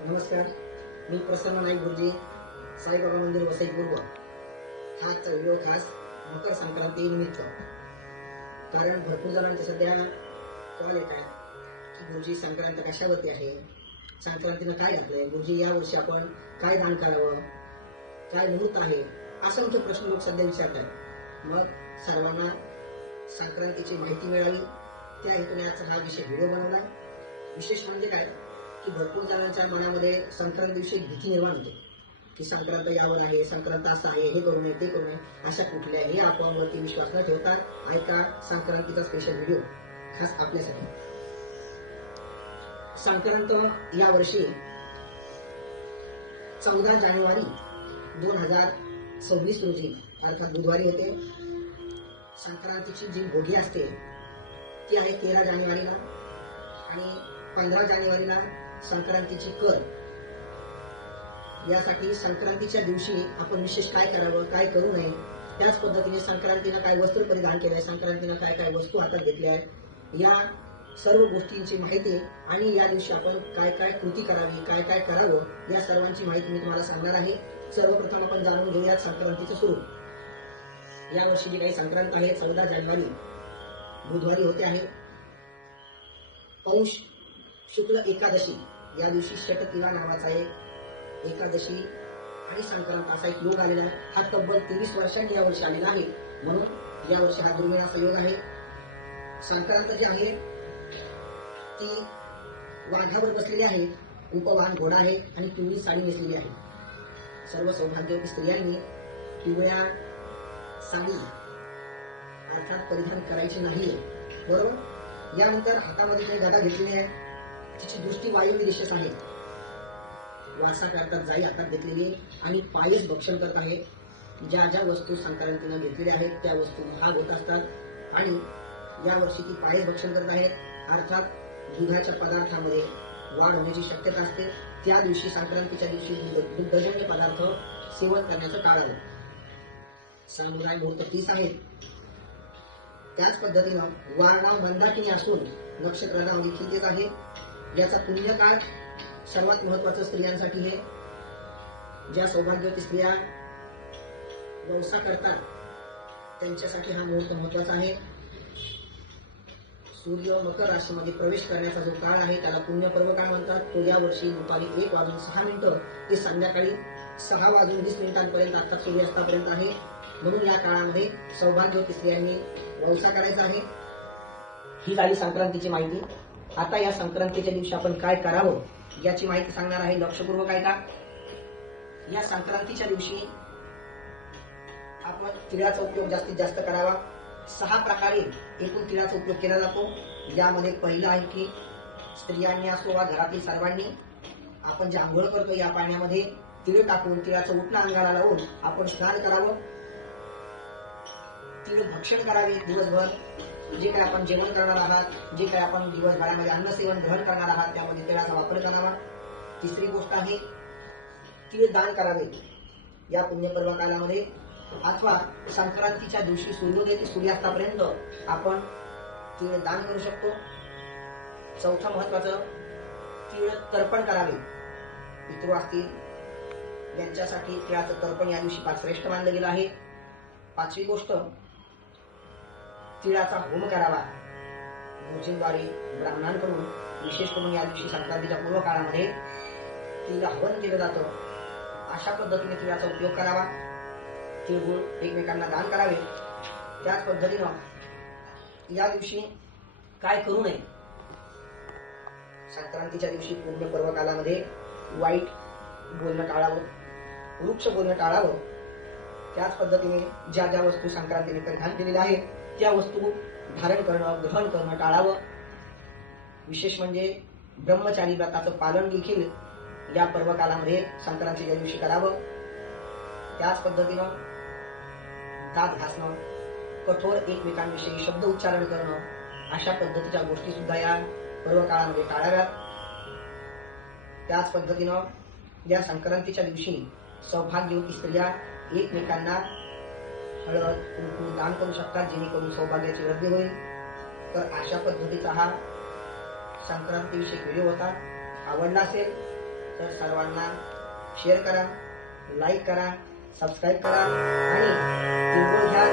नमस्कार. मी प्रसन्न नाईक गुरुजी साईबाबा मंदिर वसई पूर्व. हा आजचा व्हिडिओ खास मकर संक्रांती निमित्त. कारण भरपूर जणांचे सध्या कॉल येत आहे की गुरुजी संक्रांत कशावरती आहे? संक्रांतीनं काय घातलंय गुरुजी यावर्षी आपण काय दान करावं? काय मुहूर्त आहे? असंख्य प्रश्न लोक सध्या विचारतात. मग सर्वांना संक्रांतीची माहिती मिळावी त्या हेतूने आजचा हा विषय व्हिडिओ बनवला. विशेष म्हणजे काय? की भरपूर जणांच्या मनामध्ये संक्रांत दिवशी भीती निर्माण होते. की संक्रांत यावर आहे संक्रांत असं आहे हे करू नये ते करू नये अशा कुठल्याही अफवांवरती विश्वास न ठेवता ऐका संक्रांतीचा स्पेशल व्हिडिओ खास आपल्यासाठी. संक्रांत या वर्षी चौदा जानेवारी दोन हजार सव्वीस रोजी अर्थात बुधवारी होते. संक्रांतीची जी भोगी असते ती आहे तेरा जानेवारीला आणि पंधरा जानेवारीला संक्रांतीची कर. यासाठी संक्रांतीच्या दिवशी आपण विशेष काय करावं काय करू नये त्याच पद्धतीने संक्रांतीनं काय वस्त्र परिधान केलंय संक्रांतीनं काय काय वस्तू हातात घेतल्या आहेत या सर्व गोष्टींची माहिती आणि या दिवशी आपण काय काय कृती करावी काय काय करावं या सर्वांची माहिती मी तुम्हाला सांगणार आहे. सर्वप्रथम आपण जाणून घेऊयात संक्रांतीचं स्वरूप. या वर्षी जी काही संक्रांत आहे चौदा जानेवारी बुधवारी होते आहे. पौष शुक्ल एकादशी. या दिवशी षटकिला नावाचा एक एकादशी आणि संक्रांत असा एक योग आलेला आहे. हा तब्बल तेवीस वर्षांनी या वर्षी आलेला आहे. म्हणून या वर्षी हा दुर्मिळ असा योग आहे. संक्रांत जी आहे ती वाघावर बसलेली आहे. उपवाहन घोडा आहे आणि पिवळी साडी नेसलेली आहे. सर्व सौभाग्यवती स्त्रियांनी पिवळ्या साडी अर्थात परिधान करायची नाही बरोबर यानंतर हातामध्ये काही गदा घेतलेली आहे. तिची दृष्टी वायुव्य दिशेत आहे. वासा करतात जाई हातात घेतलेली आहे आणि पायीच भक्षण करत आहे. ज्या ज्या वस्तू संक्रांतीनं घेतलेल्या आहेत त्या वस्तू महाग होत असतात आणि या वर्षी ती पायीच भक्षण करत आहेत. अर्थात दुधाच्या पदार्थामध्ये वाढ होण्याची शक्यता असते. त्या दिवशी संक्रांतीच्या दिवशी दुग्धजन्य पदार्थ सेवन करण्याचं टाळावं सामुदाय मुहूर्त तीस आहेत. त्याच पद्धतीनं वारणाव मंदाकिनी असून नक्षत्राला देखील तेच आहे. याचा पुण्यकाळ सर्वात महत्वाचं स्त्रियांसाठी हे ज्या सौभाग्यवती स्त्रिया व्यवसाय करतात त्यांच्यासाठी हा मुहूर्त महत्त्वाचा आहे. सूर्य मकर राशीमध्ये प्रवेश करण्याचा जो काळ आहे त्याला पुण्यपर्व काय म्हणतात? तो या वर्षी दुपारी एक वाजून सहा मिनिटं ते संध्याकाळी सहा वाजून वीस मिनिटांपर्यंत आता सूर्यास्तापर्यंत आहे. म्हणून या काळामध्ये सौभाग्यवती स्त्रियांनी व्यवसाय करायचा आहे. ही झाली संक्रांतीची माहिती. आता या संक्रांतीच्या दिवशी आपण काय करावं याची माहिती सांगणार आहे लक्षपूर्वक आहे का? या संक्रांतीच्या दिवशी आपण तिळाचा उपयोग जास्तीत जास्त करावा. सहा प्रकारे एकूण तिळाचा उपयोग केला जातो. यामध्ये पहिलं आहे की स्त्रियांनी असो वा घरातील सर्वांनी आपण जे आंघोळ करतो या पाण्यामध्ये तिळ टाकून तिळाचं उठणं अंगाला लावून आपण स्नान करावं. तीळ भक्षण करावे दिवसभर. जे काही आपण जेवण करणार आहात जे काही आपण दिवसभरामध्ये अन्न सेवन ग्रहण करणार आहात त्यामध्ये तिळाचा वापर करावा. तिसरी गोष्ट आहे तीळ दान करावे. या पुण्यपर्व कालामध्ये अथवा संक्रांतीच्या दिवशी सूर्योदय ते सूर्यास्तापर्यंत आपण तीळ दान करू शकतो. चौथं महत्वाचं तीळ तर्पण करावे. पितृ असतील यांच्यासाठी तिळाचं तर्पण या दिवशी फार श्रेष्ठ मानलं गेलं आहे. पाचवी गोष्ट तिळाचा होम करावा. गुरुजींद्वारे ब्राह्मणांकडून विशेष करून या दिवशी संक्रांतीच्या पूर्व काळामध्ये तिला हवन केलं जातं. अशा पद्धतीने तिळाचा उपयोग करावा. तिळगुळ एकमेकांना दान करावे. त्याच पद्धतीनं या दिवशी काय करू नये? संक्रांतीच्या दिवशी पूर्ण पर्व कालामध्ये वाईट बोलणं टाळावं वृक्ष बोलणं टाळावं. त्याच पद्धतीने ज्या ज्या वस्तू संक्रांतीने परिधान केलेल्या आहेत त्या वस्तू धारण करणं ग्रहण करणं टाळावं. विशेष म्हणजे ब्रह्मचारी व्रताचं पालन देखील या पर्वकालामध्ये संक्रांतीच्या दिवशी करावं. त्याच पद्धतीनं दात घासणं कठोर एकमेकांविषयी शब्द उच्चारण करणं अशा पद्धतीच्या गोष्टी सुद्धा या पर्व काळामध्ये टाळाव्यात. त्याच पद्धतीनं या संक्रांतीच्या दिवशी सौभाग्यवती स्त्रिया एकमेकांना हळद तुम्ही दान करू शकता जेणेकरून सौभाग्याची वृद्धी होईल. तर अशा पद्धतीचा हा संक्रांतीविषयी व्हिडिओ होता. आवडला असेल तर सर्वांना शेअर करा लाईक करा सबस्क्राईब करा आणि ह्या